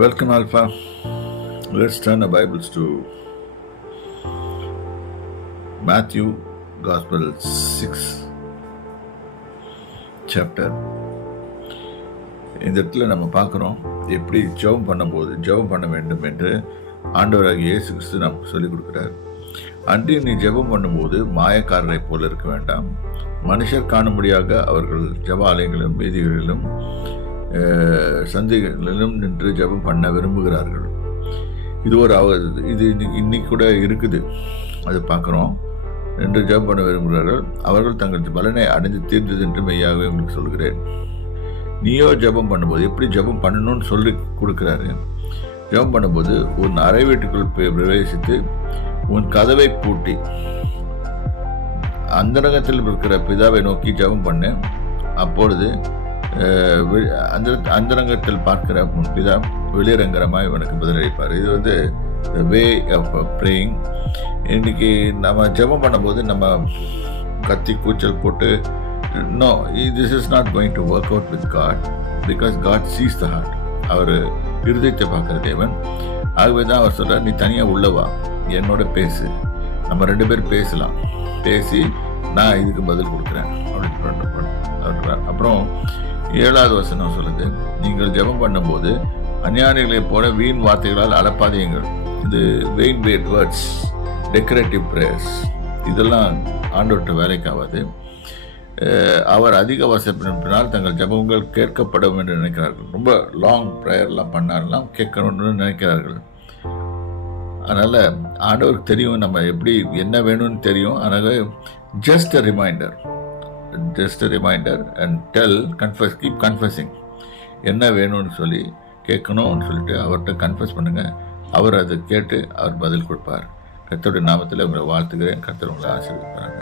Welcome, Alpha. Let's turn our Bibles to Matthew Gospel 6 chapter. இந்த இடத்துல நம்ம பார்க்குறோம் எப்படி ஜெபம் பண்ண வேண்டும் என்று ஆண்டவராகிய இயேசு கிறிஸ்து நமக்கு சொல்லிக் கொடுக்குறார். அன்றி நீ ஜெபம் பண்ணும்போது மாயக்காரரை போல இருக்க வேண்டாம். மனுஷர் காணும்படியாக அவர்கள் ஜெப ஆலயங்களிலும் வீதிகளிலும் சந்தைகளிலும் நின்று ஜெபம் பண்ண விரும்புகிறார்கள். இது இன்னைக்கு கூட இருக்குது, அது பார்க்குறோம். நின்று ஜெபம் பண்ண விரும்புகிறார்கள், அவர்கள் தங்கள் பலனை அடைந்து தீர்ந்தது என்று மெய்யாகவே உங்களுக்கு சொல்கிறேன். நீயோ ஜெபம் பண்ணும்போது எப்படி ஜெபம் பண்ணணும்னு சொல்லி கொடுக்குறாரு. ஜெபம் பண்ணும்போது உன் அறை வீட்டுக்குள் பிரவேசித்து உன் கதவை பூட்டி அந்தரங்கத்தில் இருக்கிற பிதாவை நோக்கி ஜெபம் பண்ணு. அப்பொழுது அந்தரங்கத்தில் பார்க்கிற பிதா வெளிரங்கரமாக இவனுக்கு பதிலளிப்பார். இது the way of praying. இன்னைக்கு நம்ம ஜெபம் பண்ணும்போது நம்ம கத்தி கூச்சல் போட்டு no, this is not going to work out with God because God sees the heart. அவர் இருதயத்தை பார்க்குற தேவன். ஆகவே தான் அவர் சொல்கிறார், நீ தனியாக உள்ளவா, என்னோட பேசு, நம்ம 2 பேர் பேசலாம், பேசி நான் இதுக்கு பதில் கொடுக்குறேன் அப்படின்னு. அப்புறம் 7வது வசனம் சொல்லுது, நீங்கள் ஜெபம் பண்ணும்போது அஞ்ஞானிகளை போல வீண் வார்த்தைகளால் அலப்பாதீங்கள். இது வெயின் வேர்ட்ஸ், டெக்கரேட்டிவ் ப்ரேயர்ஸ், இதெல்லாம் ஆண்டவர்கிட்ட வேலைக்காகாது. அவர் அதிக வசப்பினால் தங்கள் ஜெபங்கள் கேட்கப்படும் என்று நினைக்கிறார்கள். ரொம்ப லாங் ப்ரேயர்லாம் பண்ணாரெல்லாம் கேட்கணும்னு நினைக்கிறார்கள். அதனால் ஆண்டவருக்கு தெரியும் நம்ம எப்படி என்ன வேணும்னு தெரியும். அதனால் just a reminder and keep confessing. என்ன வேணும்னு சொல்லி கேட்கணும்னு சொல்லிட்டு அவர்கிட்ட கன்ஃபஸ் பண்ணுங்கள். அவர் அதை கேட்டு அவர் பதில் கொடுப்பார். கர்த்தருடைய நாமத்தில் உங்களை வாழ்த்துகிறேன். கர்த்தர் உங்களை ஆசீர்வதிப்பாங்க.